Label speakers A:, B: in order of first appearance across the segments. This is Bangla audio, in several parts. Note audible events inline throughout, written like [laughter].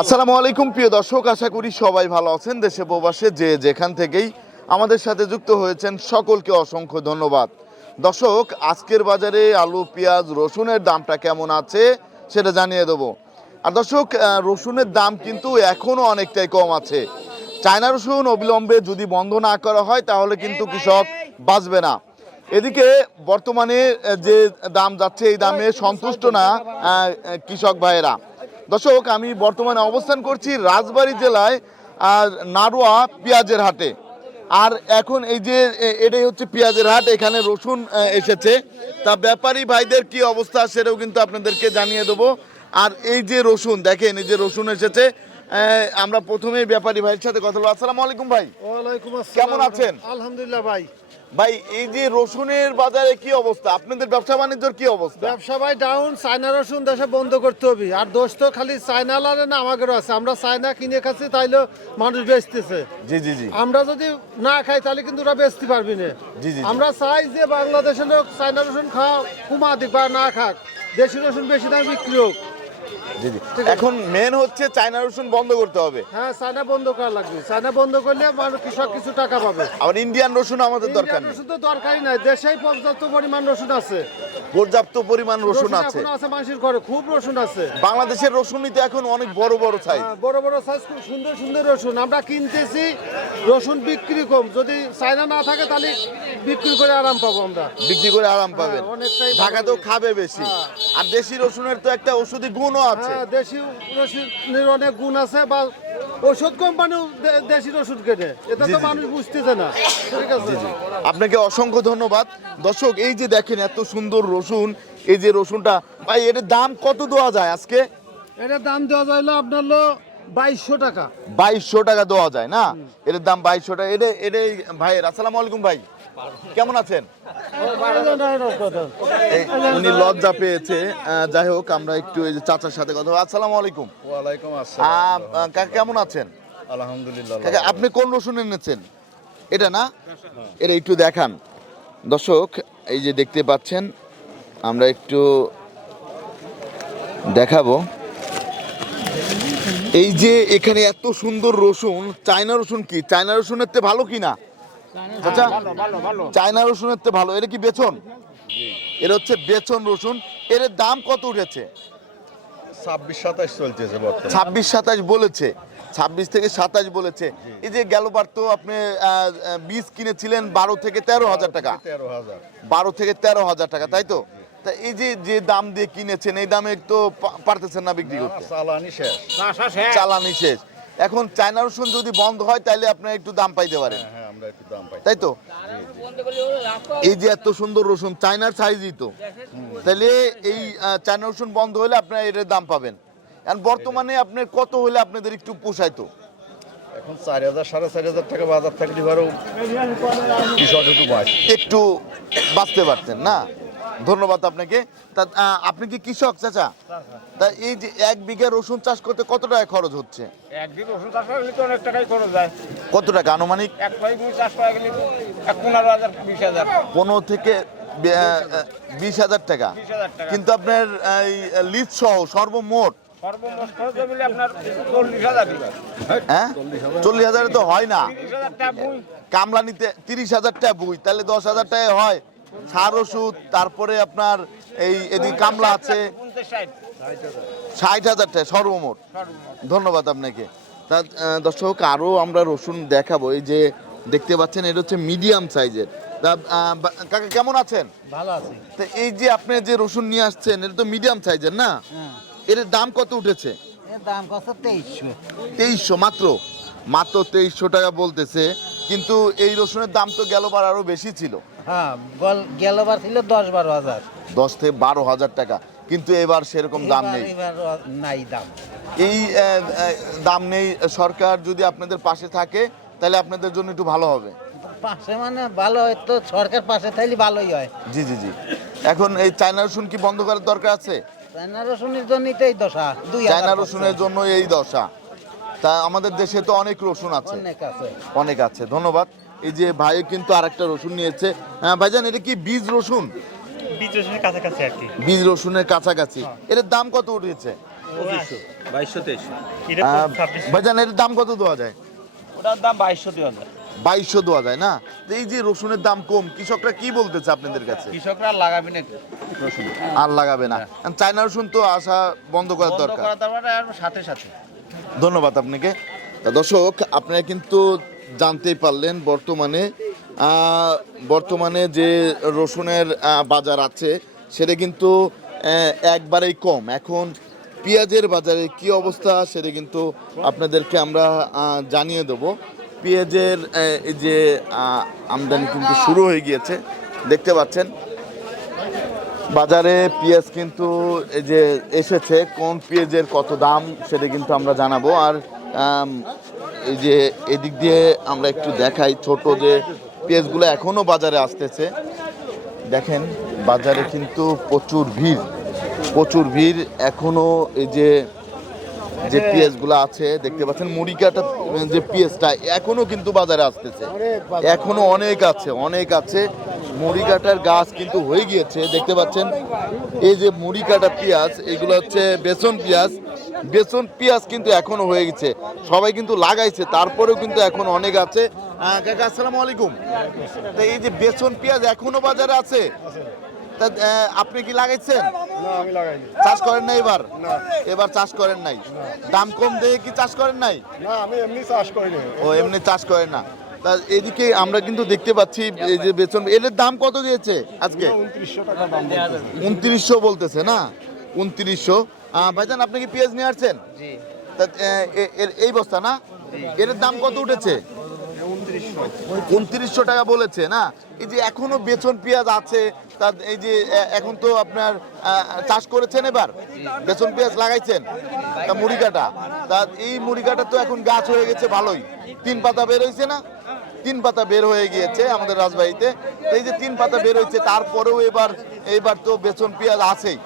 A: আসসালামু আলাইকুম, প্রিয় দর্শক, আশা করি সবাই ভালো আছেন দেশে প্রবাসে, যে যেখান থেকেই আমাদের সাথে যুক্ত হয়েছেন, সকলকে অসংখ্য ধন্যবাদ। দর্শক, আজকের বাজারে আলু, পেঁয়াজ, রসুনের দামটা কেমন আছে সেটা জানিয়ে দেবো। আর দর্শক রসুনের দাম কিন্তু এখনও অনেকটাই কম আছে। চায়না রসুন অবিলম্বে যদি বন্ধ না করা হয়, তাহলে কিন্তু কৃষক বাঁচবে না। এদিকে বর্তমানে যে দাম যাচ্ছে, এই দামে সন্তুষ্ট না কৃষক ভাইয়েরা। দর্শক আমি বর্তমানে অবস্থান করছি রাজবাড়ী জেলায় আর নারোয়া পেঁয়াজের হাটে। আর এখন এই যে এটাই হচ্ছে পেঁয়াজের হাট এখানে রসুন এসেছে। তা ব্যাপারী ভাইদের কি অবস্থা সেটাও কিন্তু আপনাদেরকে জানিয়ে দেবো। আর এই যে রসুন দেখেন এই যে রসুন এসেছে। আমরা প্রথমেই ব্যাপারী ভাইয়ের সাথে কথা বলব। আসসালামু আলাইকুম ভাই। কেমন আছেন?
B: আলহামদুলিল্লাহ ভাই।
A: ভাই এই যে রসুনের বাজারে কি অবস্থা? আপনাদের ব্যবসা বাণিজ্যর কি অবস্থা?
B: ব্যবসা ভাই ডাউন চায়না রসুন দেশে বন্ধ করতে হবে। আর দোষ তো খালি চায়না লারে না আমাদেরও আছে। আমরা চায়না কিনে খাচ্ছি তাইলে মানুষ বেচতেছে।
A: জি জি জি।
B: আমরা যদি না খাই তাহলে কিন্তু ওরা বেচতে পারবি না।
A: জি, জি, জি।
B: আমরা চাই যে বাংলাদেশের লোক চায়না রসুন খাওয়া কুমা দিক বা না খাক। দেশি রসুন বেশি দাম বিক্রি হোক।
A: জি জি। এখন মেন হচ্ছে চায়না রসুন বন্ধ করতে হবে।
B: হ্যাঁ চায়না বন্ধ করা লাগবে। চায়না বন্ধ করলে মানুষ কৃষক কিছু টাকা পাবে।
A: আবার ইন্ডিয়ান রসুন আমাদের দরকার নেই।
B: রসুন তো দরকারই নাই। দেশেই পর্যাপ্ত পরিমাণ রসুন আছে।
A: পর্যাপ্ত পরিমাণ রসুন আছে।
B: এখনও আছে মানুষের ঘরে খুব রসুন আছে।
A: বাংলাদেশের রসুনই তো এখন অনেক বড় বড় সাইজ
B: হ্যাঁ, বড় বড় সাইজ খুব সুন্দর সুন্দর রসুন। আমরা কিনতেছি রসুন বিক্রি কম। যদি চায়না না থাকে তাহলে বিক্রি করে আরাম পাবো আমরা।
A: বিক্রি করে আরাম পাবেন।
B: হ্যাঁ, অনেকটাই ভালো
A: ঢাকাতেও খাবে বেশি।
B: হ্যাঁ।
A: আর দেশি রসুনের তো একটা ওষুধি গুণও আছে।
B: হ্যাঁ দেশি রসুনের অনেক গুণ আছে বা ওষুধ কোম্পানিও দেশি রসুন কেনে এটা তো মানুষ বুঝতেছে না। ঠিক আছে?
A: আপনাকে অসংখ্য ধন্যবাদ। দর্শক এই যে দেখেন এত সুন্দর রসুন এই যে রসুনটা ভাই এর দাম কত দেওয়া যায় আজকে?
B: এটার দাম দেওয়া যাইলো আপনার হলো বাইশশো টাকা।
A: বাইশশো টাকা দেওয়া যায় না? এর দাম বাইশশো টাকা। এটা এটাই ভাই আসসালামু আলাইকুম ভাই। কেমন আছেন? এই উনি লজ্জা পেয়েছে। যাই হোক আমরা একটু এই যে চাচার সাথে কথা বলব। আসসালামু আলাইকুম।
C: ওয়ালাইকুম আসসালাম।
A: কাকা কেমন আছেন?
C: আলহামদুলিল্লাহ
A: কাকা আপনি কোন রসুন এনেছেন? এটা না? এটা একটু দেখান। দর্শক এই যে দেখতে পাচ্ছেন আমরা একটু দেখাবো। এই যে এখানে এত সুন্দর রসুন চায়না রসুন কি? চায়না রসুনের তে ভালো কি না চাচা চায়না রসুনের তে ভালো। এটা কি বেচন? এটা হচ্ছে বেচন রসুন। এর দাম কত উঠেছে?
C: ছাব্বিশ সাতাশ চলতেছে
A: ছাব্বিশ সাতাশ বলেছে। ছাব্বিশ থেকে সাতাশ বলেছে। এই যে গেলবার তো আপনি বীজ কিনেছিলেন বারো থেকে তেরো হাজার টাকা।
C: তেরো হাজার।
A: বারো থেকে তেরো হাজার টাকা তাই তো? তা এই যে যে দাম দিয়ে কিনেছেন এই দামে তো পারতেছেন না বিক্রি করতে?
C: চালানি শেষ।
A: চালানি শেষ। এখন চায়না রসুন যদি বন্ধ হয় তাহলে আপনার একটু দাম পাইতে পারেন। তাই তো? এই যে এত সুন্দর রসুন চায়নার সাইজই তো। তাহলে এই চায়না রসুন বন্ধ হলে আপনার এর দাম পাবেন। এখন বর্তমানে আপনার কত হলে আপনাদের একটু পোষায়তো
C: এখন চার হাজার সাড়ে চার হাজার টাকা বাজার থাকলে ধরো একটু
A: বাঁচতে পারতেন না? ধন্যবাদ আপনাকে। তা আপনি কি কৃষক চাচা? তা এই যে এক বিঘা রসুন চাষ করতে কত টাকা খরচ হচ্ছে?
D: একদিন রসুন চাষ করলে তো অনেক টাকাই খরচ যায়।
A: কত টাকা আনুমানিক?
D: এক দুই চাষ করা গেলে এক পনেরো হাজার বিশ হাজার।
A: পনেরো থেকে বিশ হাজার টাকা। কিন্তু আপনার এই লিজ সহ সর্বমোট?
D: চল্লিশ হাজার
A: হ্যাঁ? চল্লিশ হাজারে তো হয় না। কামলা নিতে তিরিশ হাজার টাকা বই তাহলে দশ হাজার টাকা হয়। সার ওষুধ তারপরে আপনার এই এদিকে কামলা আছে।
D: ষাট
A: হাজার টাকা সর্বমোট ধন্যবাদ আপনাকে। তা দর্শক আরও আমরা রসুন দেখাবো। এই যে দেখতে পাচ্ছেন এটা হচ্ছে মিডিয়াম সাইজের। তা কাকা কেমন আছেন?
B: ভালো আছে।
A: তা এই যে আপনি যে রসুন নিয়ে আসছেন এটা তো মিডিয়াম সাইজের না? এর দাম কত উঠেছে?
E: দাম কত? তেইশশো।
A: তেইশশো মাত্র? মাত্র তেইশশো টাকা বলতেছে। কিন্তু এই রসুনের দাম তো গেলবার আরও বেশি ছিল।
E: হ্যাঁ গল গেলবার ছিল দশ বারো হাজার।
A: দশ থেকে বারো হাজার টাকা। কিন্তু এবার সেরকম দাম নেই।
E: নাই দাম।
A: এই দাম নেই। সরকার যদি আপনাদের পাশে থাকে তাহলে আপনাদের জন্য একটু ভালো হবে।
E: পাশে মানে ভালো হয়তো সরকার পাশে থাকলে ভালোই হয়।
A: জি জি জি। এখন এই চায়না রসুন কি বন্ধ করার দরকার আছে?
E: চায়না রসুনের জন্যই তো এই দশা
A: চায়না রসুনের জন্য এই দশা। তা আমাদের দেশে তো অনেক রসুন আছে।
E: অনেক আছে।
A: অনেক আছে। ধন্যবাদ। এই যে ভাই কিন্তু আরেকটা রসুন নিয়েছে। হ্যাঁ, ভাইজান এটা কি বীজ রসুন?
F: বীজ রসুনের কাছাকাছি আর কি।
A: বীজ রসুনের কাছাকাছি। এর দাম কত উঠেছে? ভাইজান এর দাম কত দেওয়া যায়?
D: ওটার দাম বাইশশো দুই হাজার।
A: বাইশশো দেওয়া যায় না? এই যে রসুনের দাম কম কৃষকরা কি বলতেছে আপনাদের কাছে?
C: কৃষকরা লাগাবি না
A: আর লাগাবে না। চায়না রসুন তো আসা বন্ধ করার দরকার।
C: আর সাথে সাথে।
A: ধন্যবাদ আপনাকে। দর্শক আপনারা কিন্তু জানতেই পারলেন বর্তমানে। বর্তমানে যে রসুনের বাজার আছে, সেটা কিন্তু একবারেই কম। এখন পেঁয়াজের বাজারে কি অবস্থা, সেটা কিন্তু আপনাদেরকে আমরা জানিয়ে দেব। পেঁয়াজের যে আমদানি কিন্তু শুরু হয়ে গিয়েছে। দেখতে পাচ্ছেন, বাজারে পেঁয়াজ কিন্তু এই যে এসেছে, কোন পেঁয়াজের কত দাম, সেটা কিন্তু আমরা জানাব। আর এই যে এদিক দিয়ে আমরা একটু দেখাই, ছোট যে পেঁয়াজগুলো এখনও বাজারে আসতেছে। দেখেন, বাজারে কিন্তু প্রচুর ভিড়। প্রচুর ভিড়। এখনও এই যে যে পেঁয়াজগুলো আছে, দেখতে পাচ্ছেন মুড়ি কাটা যে পেঁয়াজটা এখনও কিন্তু বাজারে আসতেছে। এখনও অনেক আছে অনেক আছে। মুড়ি কাটার গাছ কিন্তু হয়ে গিয়েছে। দেখতে পাচ্ছেন, এই যে মুড়ি কাটা পেঁয়াজ, এগুলো হচ্ছে বেসন পেঁয়াজ। বেসন পেঁয়াজ কিন্তু এখনও হয়ে গেছে। সবাই কিন্তু লাগাইছে তারপরেও কিন্তু এখন অনেক আছে। কাকা আসসালামু আলাইকুম। তো এই যে বেসন পেঁয়াজ এখনও বাজারে আছে? তা আপনি কি লাগাইছেন? চাষ করেন নাই এবার? এবার চাষ করেন নাই? দাম কম দিয়ে কি চাষ করেন নাই?
B: না এমনি চাষ করি না
A: ও এমনি চাষ করেন না। তা এদিকে আমরা কিন্তু দেখতে পাচ্ছি এই যে বেতন এর দাম কত গিয়েছে আজকে?
B: উনত্রিশশো টাকা দাম
A: উনত্রিশশো বলতেছে না? উনত্রিশশো। ভাইজান আপনি কি পেঁয়াজ নিয়ে আসছেন? এই বস্তা না? এর দাম কত উঠেছে? উনত্রিশশো। টাকা বলেছে না? এই যে এখনও বেচন পেঁয়াজ আছে তা এই যে এখন তো আপনার চাষ করেছেন এবার? বেচন পেঁয়াজ লাগাইছেন? তা মুড়ি কাটা? তা এই মুড়ি কাটা তো এখন গাছ হয়ে গেছে ভালোই। তিন পাতা বের হয়েছে না? তিন পাতা বের হয়ে গিয়েছে আমাদের রাজবাড়িতে। তো এই যে তিন পাতা বের হয়েছে তারপরেও এবার এইবার তো বেচন পেঁয়াজ আছেই।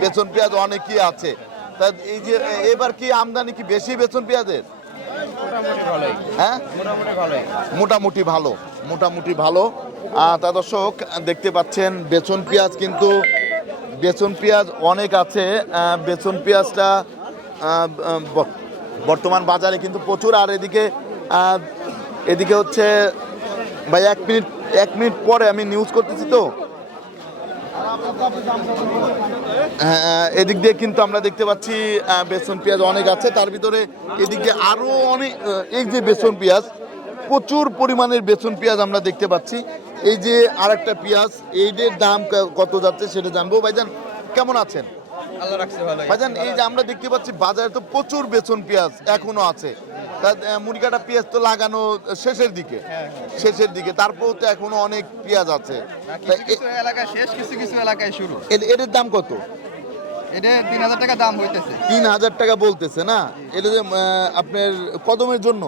A: বেচন পেঁয়াজ অনেকই আছে। তা এই যে এবার কি আমদানি কি বেশি বেচন পেঁয়াজের?
C: মোটামুটি
A: হ্যাঁ?
C: মোটামুটি
A: ভালো মোটামুটি ভালো। তা দর্শক দেখতে পাচ্ছেন বেচন পেঁয়াজ কিন্তু বেচন পেঁয়াজ অনেক আছে। বেচন পেঁয়াজটা বর্তমান বাজারে কিন্তু প্রচুর। আর এদিকে এদিকে হচ্ছে ভাই এক মিনিট এক মিনিট পরে আমি নিউজ করতেছি তো। এদিক দিয়ে কিন্তু আমরা দেখতে পাচ্ছি বেসন পেঁয়াজ অনেক আছে। তার ভিতরে এদিক দিয়ে আরও অনেক এই যে বেসন পেঁয়াজ, প্রচুর পরিমাণের বেসন পেঁয়াজ আমরা দেখতে পাচ্ছি। এই যে আর একটা পেঁয়াজ এইটার দাম কত যাচ্ছে সেটা জানব। ভাইজান, কেমন আছেন?
C: আল্লাহ রাখছে ভালোই।
A: ভাইজান এই যে আমরা দেখতে পাচ্ছি বাজারে তো প্রচুর বেসন পেঁয়াজ এখনও আছে। তা পেঁয়াজ তো লাগানো শেষের দিকে। শেষের দিকে তারপর তো এখনও অনেক পেঁয়াজ আছে।
C: কিছু কিছু এলাকায় শেষ কিছু কিছু এলাকায় শুরু।
A: এর দাম কত?
C: এটা তিন হাজার টাকা দাম হইতেছে।
A: তিন হাজার টাকা বলতেছে না? এটা যে আপনার কদমের জন্য?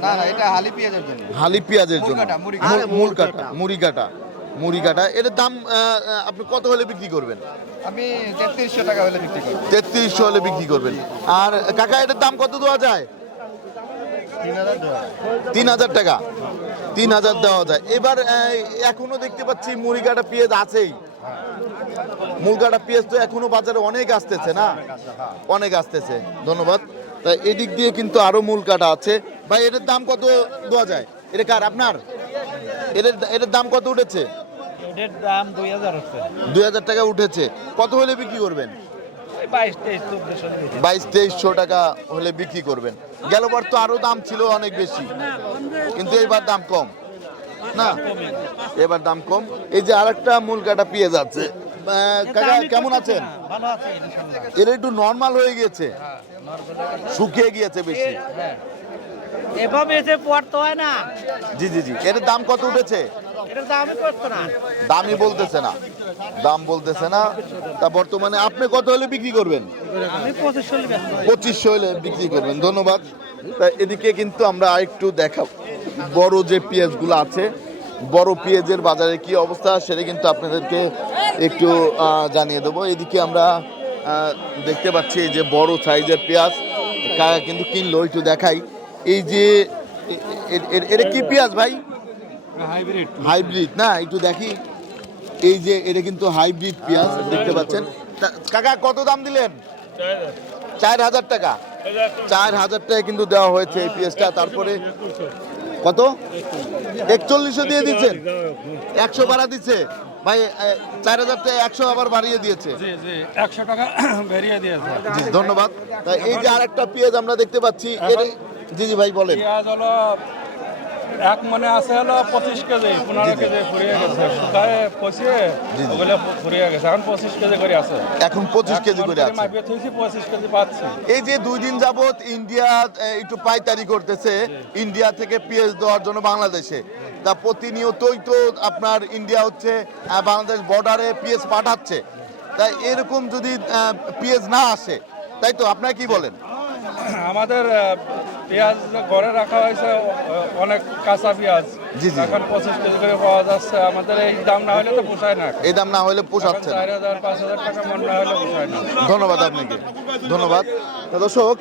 C: না না এটা হালি পেঁয়াজের জন্য।
A: হালি পেঁয়াজের জন্য।
C: কাটা, মুড়ি কাটা।
A: মূল- মূল কাটা মুড়ি কাটা মুড়ি কাটা এটার দাম আপনি কত হলে বিক্রি করবেন?
C: আমি তেত্রিশশো টাকা হলে বিক্রি করি
A: তেত্রিশশো হলে বিক্রি করবেন। আর কাকা এটার দাম কত দেওয়া যায়? তিন হাজার টাকা। তিন হাজার দেওয়া যায়। এবার এখনও দেখতে পাচ্ছি মুড়ি কাটা পেঁয়াজ আছেই। মূল কাটা পেঁয়াজ তো এখনও বাজারে অনেক আসতেছে না? অনেক আসতেছে। ধন্যবাদ। তা এদিক দিয়ে কিন্তু আরও মূল কাটা আছে। ভাই এটার দাম কত দেওয়া যায়? এটা কার আপনার? এটার এটার দাম কত উঠেছে?
D: এটার দাম দুই হাজার হচ্ছে।
A: দুই হাজার টাকা উঠেছে। কত হলে বিক্রি করবেন?
D: বাইশ
A: তেইশশো টাকা হলে বিক্রি করবেন। গেলবার তো আরও দাম ছিল অনেক বেশি। কিন্তু এবার দাম কম। না? এবার দাম কম। এই যে আরেকটা মূল কাটা পেঁয়াজ আছে। কাকা কেমন আছেন? এটা একটু নর্মাল হয়ে গিয়েছে। শুকিয়ে গিয়েছে বেশি।
E: এভাবে এসে পড়তে হয় না।
A: জি জি জি। এর দাম কত উঠেছে?
E: দামই
A: বলতেছে না। দাম বলতেছে না। তা বর্তমানে আপনি কত হলে বিক্রি করবেন?
E: পঁচিশশো
A: হলে বিক্রি করবেন। ধন্যবাদ। তা এদিকে কিন্তু আমরা আরেকটু দেখা বড় যে পেঁয়াজগুলো আছে বড় পেঁয়াজের বাজারে কি অবস্থা সেটা কিন্তু আপনাদেরকে একটু জানিয়ে দেবো। এদিকে আমরা দেখতে পাচ্ছি যে বড় সাইজের পেঁয়াজ। কিন্তু কিনলো একটু দেখাই। এই যে এটা কি পেঁয়াজ ভাই? হাইব্রিড না একটু দেখি। এই যে এটা কিন্তু হাইব্রিড পেঁয়াজ দেখতে পাচ্ছেন। কাকা কত দাম দিলেন? চার হাজার। টাকা। চার হাজার টাকা কিন্তু দেওয়া হয়েছে এই পিএসটা তারপরে কত? একচল্লিশশো দিয়ে দিচ্ছেন। একশো বাড়া দিচ্ছে। ভাই চার হাজার টাকা একশো আবার বাড়িয়ে দিয়েছে।
F: জি জি একশো টাকা [coughs] বেরিয়ে দিয়েছে।
A: ধন্যবাদ। এই যে আরেকটা পেঁয়াজ আমরা দেখতে পাচ্ছি জি জি ভাই বলেন।
F: পেঁয়াজ হলো এক মনে আছে হলো পঁচিশ কেজি পনেরো কেজি ফুরিয়ে গেছে। শুকায় পচিয়ে। ওগুলো ফুরিয়ে গেছে। এখন পঁচিশ কেজি করে আছে।
A: এখন পঁচিশ কেজি করে আছে।
F: পঁচিশ কেজি পাচ্ছি।
A: এই যে দুই দিন যাবত ইন্ডিয়া একটু পাইতারি করতেছে ইন্ডিয়া থেকে পেঁয়াজ দেওয়ার জন্য বাংলাদেশে। তা প্রতিনিয়তই তো আপনার ইন্ডিয়া হচ্ছে বাংলাদেশ বর্ডারে পেঁয়াজ পাঠাচ্ছে। তাই এরকম যদি পেঁয়াজ না আসে তাই তো? আপনারা কি বলেন?
F: আমাদের পেঁয়াজ ঘরে রাখা হয়েছে অনেক কাঁচা পেঁয়াজ।
A: জি, জি।
F: এখন পঁচিশ কেজি করে পাওয়া যাচ্ছে। আমাদের এই দাম না হলে তো পোষায় না।
A: এই দাম না হলে পোষাচ্ছে
F: চার হাজার পাঁচ হাজার টাকা মন না হলে পোষায় না।
A: ধন্যবাদ আপনাকে। ধন্যবাদ। দর্শক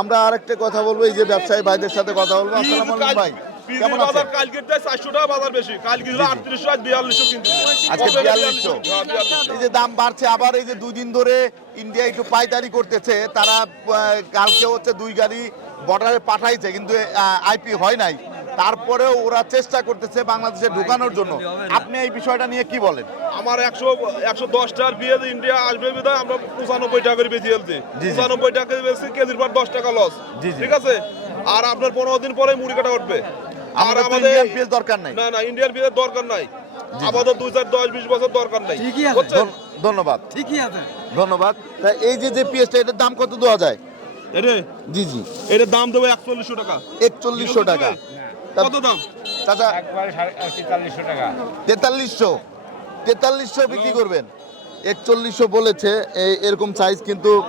A: আমরা আরেকটা কথা বলব। এই যে ব্যবসায়ী ভাইদের সাথে কথা বলব। আসসালামু আলাইকুম ভাই কেমন আছেন?
G: কালকে চারশো টাকা বাজার বেশি। কালকে ছিল আটত্রিশশো আজ কিন্তু
A: আজকে বিয়াল্লিশশো। এই যে দাম বাড়ছে আবার এই যে দুই দিন ধরে ইন্ডিয়া একটু পাইকারি করতেছে। তারা কালকে হচ্ছে দুই গাড়ি বর্ডারে পাঠাইছে কিন্তু আইপি হয় নাই। তারপরেও ওরা চেষ্টা করতেছে বাংলাদেশে ঢুকানোর জন্য। আপনি এই বিষয়টা নিয়ে কি বলেন?
G: আমার একশো একশো দশ টাকার বিয়ে ইন্ডিয়া আসবে বিধায় আমরা পঁচানব্বই টাকা করে বেশি ফেলছি। পঁচানব্বই টাকা করে বেশি কেজির পর দশ টাকা লস। ঠিক আছে? আর আপনার পনেরো দিন পরে মুড়ি কাটা উঠবে। আর
A: আমাদের দরকার নাই।
G: না না ইন্ডিয়ান বিয়ের দরকার নাই। আপাতত দুই চার দশ বিশ বছর দরকার নাই। বুঝছেন?
A: ধন- ধন্যবাদ। ঠিকই আছে। ধন্যবাদ। তা এই যে যে পেঁয়াজটা এটার দাম কত দেওয়া যায়?
G: এরে
A: জি জি।
G: এটার দাম দেবো একচল্লিশশো টাকা।
A: একচল্লিশশো টাকা।
G: কত দাম?
A: চাচা
D: তেতাল্লিশশো টাকা।
A: তেতাল্লিশশো। তেতাল্লিশশো বিক্রি করবেন। একচল্লিশশো বলেছে। এই- এরকম সাইজ কিন্তু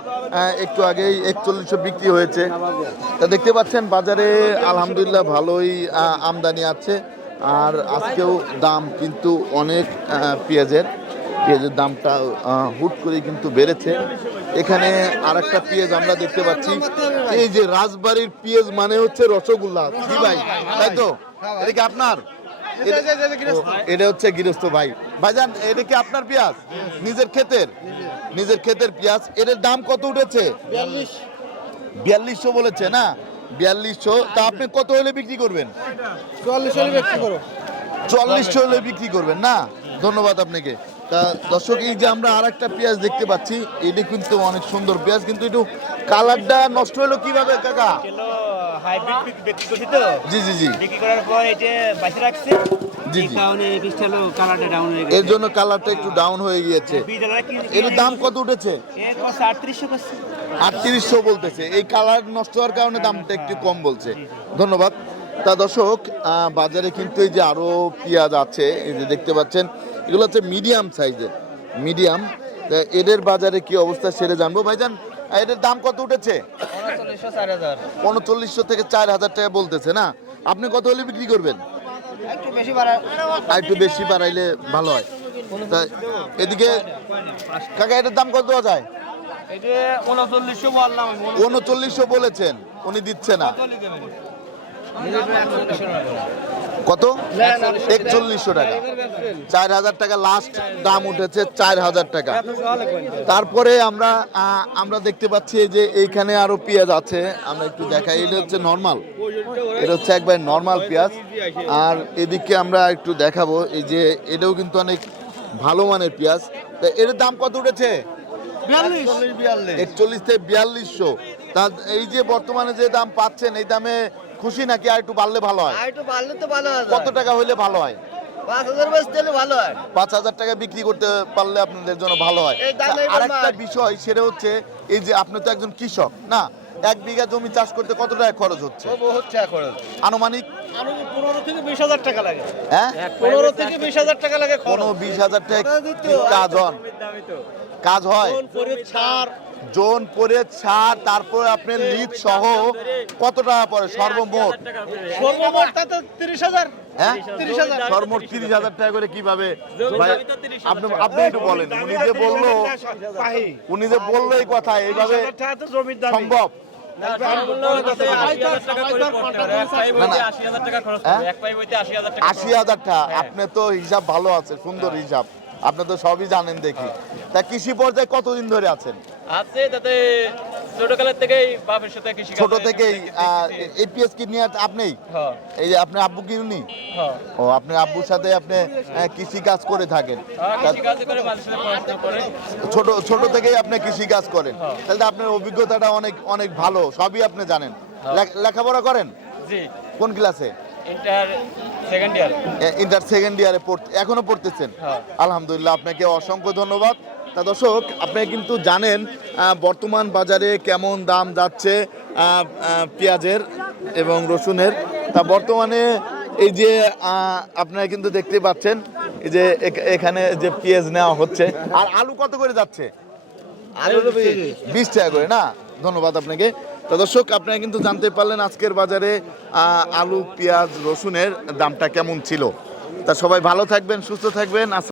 A: একটু আগেই একচল্লিশশো বিক্রি হয়েছে। তা দেখতে পাচ্ছেন বাজারে আলহামদুলিল্লাহ ভালোই আমদানি আছে। আর আজকেও দাম কিন্তু অনেক পেঁয়াজের। পেঁয়াজের দামটা হুট করে কিন্তু বেড়েছে। এখানে আর একটা পেঁয়াজ আমরা দেখতে পাচ্ছি। এই যে রাজবাড়ির পেঁয়াজ মানে হচ্ছে রসগোল্লা। কি ভাই? তাই তো? এটা কি আপনার? এটা- হচ্ছে গৃহস্থ ভাই। ভাইজান এটা কি আপনার পেঁয়াজ? নিজের ক্ষেতের? নিজের ক্ষেতের পেঁয়াজ। এটার দাম কত উঠেছে? বিয়াল্লিশশো বলেছে না? বিয়াল্লিশশো। তা আপনি কত হলে বিক্রি করবেন? চুয়াল্লিশশো হলে বিক্রি করবেন না? ধন্যবাদ আপনাকে। তা দর্শক এই যে আমরা আর একটা পেঁয়াজ দেখতে পাচ্ছি এটি কিন্তু অনেক সুন্দর পেঁয়াজ কিন্তু একটু কালারটা নষ্ট হলো কীভাবে কাকা?
D: হাইব্রিড বিক্রি করছি তো।
A: জি জি জি।
D: বিক্রি করার পর এটা বাঁচে রাখছে
A: জি জি।
D: কারণে এই পিসটা হলো কালারটা ডাউন হয়ে
A: এর জন্য কালারটা একটু ডাউন হয়ে গিয়েছে। এর দাম কত উঠেছে?
D: এর করছে।
A: বলতেছে। এই কালার নষ্ট হওয়ার কারণে দামটা একটু কম বলছে। ধন্যবাদ। তা দর্শক আহ, বাজারে কিন্তু এই যে আরও পেঁয়াজ আছে এই যে দেখতে পাচ্ছেন এগুলো হচ্ছে মিডিয়াম সাইজের মিডিয়াম এদের বাজারে কি অবস্থা সেরে জানব। ভাইজান, এদের দাম কত উঠেছে?
E: উনচল্লিশশো
A: থেকে চার হাজার টাকা বলতেছে, না? আপনি কত হলে বিক্রি করবেন?
E: একটু বেশি
A: বাড়াইলে ভালো হয়। এদিকে, কাকা এটার দাম কত যায়?
D: উনচল্লিশশো
A: বলেছেন, উনি দিচ্ছে না। কত? একচল্লিশশো টাকা। চার হাজার টাকা লাস্ট দাম উঠেছে চার হাজার টাকা। তারপরে আমরা আমরা দেখতে পাচ্ছি যে এইখানে আরও পেঁয়াজ আছে। আমরা একটু দেখাই এটা হচ্ছে নর্মাল এটা হচ্ছে একবার নর্মাল পেঁয়াজ। আর এদিকে আমরা একটু দেখাবো এই যে এটাও কিন্তু অনেক ভালো মানের পেঁয়াজ। তা এর দাম কত উঠেছে? একচল্লিশ থেকে বিয়াল্লিশশো। তা এই যে বর্তমানে যে দাম পাচ্ছেন এই দামে খুশি নাকি আর একটু বাড়লে ভালো হয়?
E: আর একটু বাড়লে তো ভালো হয়।
A: কত টাকা হইলে ভালো হয়?
E: পাঁচ হাজার বেশ দিলে ভালো হয়।
A: পাঁচ হাজার টাকা বিক্রি করতে পারলে আপনাদের জন্য ভালো হয়।
E: এই দামে এবার
A: আর একটা বিষয় সেটা হচ্ছে এই যে আপনি তো একজন কৃষক না? এক বিঘা জমি চাষ করতে কত টাকা খরচ হচ্ছে?
E: বহুত টাকা খরচ।
A: আনুমানিক?
E: পনেরো থেকে বিশ হাজার টাকা লাগে।
A: হ্যাঁ?
E: পনেরো থেকে বিশ হাজার টাকা লাগে
A: কোনো বিশ হাজার টাকা
E: খরচ দিতে
A: কি কাজ হন কাজ হয়? জোন পরে ছাড় তারপরে আপনি লিড সহ কত টাকা পড়ে? সর্বমোট।
E: সর্বমোট তাতে তিরিশ হাজার।
A: হ্যাঁ? সর্বমোট তিরিশ হাজার টাকা করে কীভাবে? ভাই, আপনি আপনি একটু বলেন উনি যে বলল উনি যে বলল এই কথা এইভাবে সম্ভব। হ্যাঁ? আশি হাজার টাকা আপনি তো হিসাব ভালো আছে সুন্দর হিসাব। আপনি তো সবই জানেন দেখি। তা কৃষি পর্যায়ে কতদিন ধরে আছেন?
H: আছে তাতে ছোটকালের থেকেই বাপের সাথে কৃষি
A: ছোট থেকেই এই পিএস কি আপনি
H: হ্যাঁ।
A: এই যে আপনার আব্বু কিনুনি
H: হ্যাঁ।
A: ও আপনার আব্বুর সাথে আপনি কৃষি কাজ করে থাকেন।
H: করে
A: ছোট ছোট থেকেই আপনি কৃষি কাজ করেন। তাহলে তো আপনার অভিজ্ঞতাটা অনেক অনেক ভালো সবই আপনি জানেন। লেখাপড়া করেন?
H: জি।
A: কোন ক্লাসে
H: inter second year
A: inter second ইয়ারে এখনও পড়তেছেন?
H: হ্যাঁ।
A: আলহামদুলিল্লাহ আপনাকে অসংখ্য ধন্যবাদ। তা দর্শক আপনি কিন্তু জানেন বর্তমান বাজারে কেমন দাম যাচ্ছে পেঁয়াজের এবং রসুনের। তা বর্তমানে এই যে আপনারা কিন্তু দেখতে পাচ্ছেন এই যে এখানে যে পেঁয়াজ নেওয়া হচ্ছে আর আলু কত করে যাচ্ছে? বিশ টাকা করে না? ধন্যবাদ আপনাকে। তো দর্শক আপনারা কিন্তু জানতে পারলেন আজকের বাজারে আহ, আলু পেঁয়াজ রসুনের দামটা কেমন ছিল। তা সবাই ভালো থাকবেন সুস্থ থাকবেন।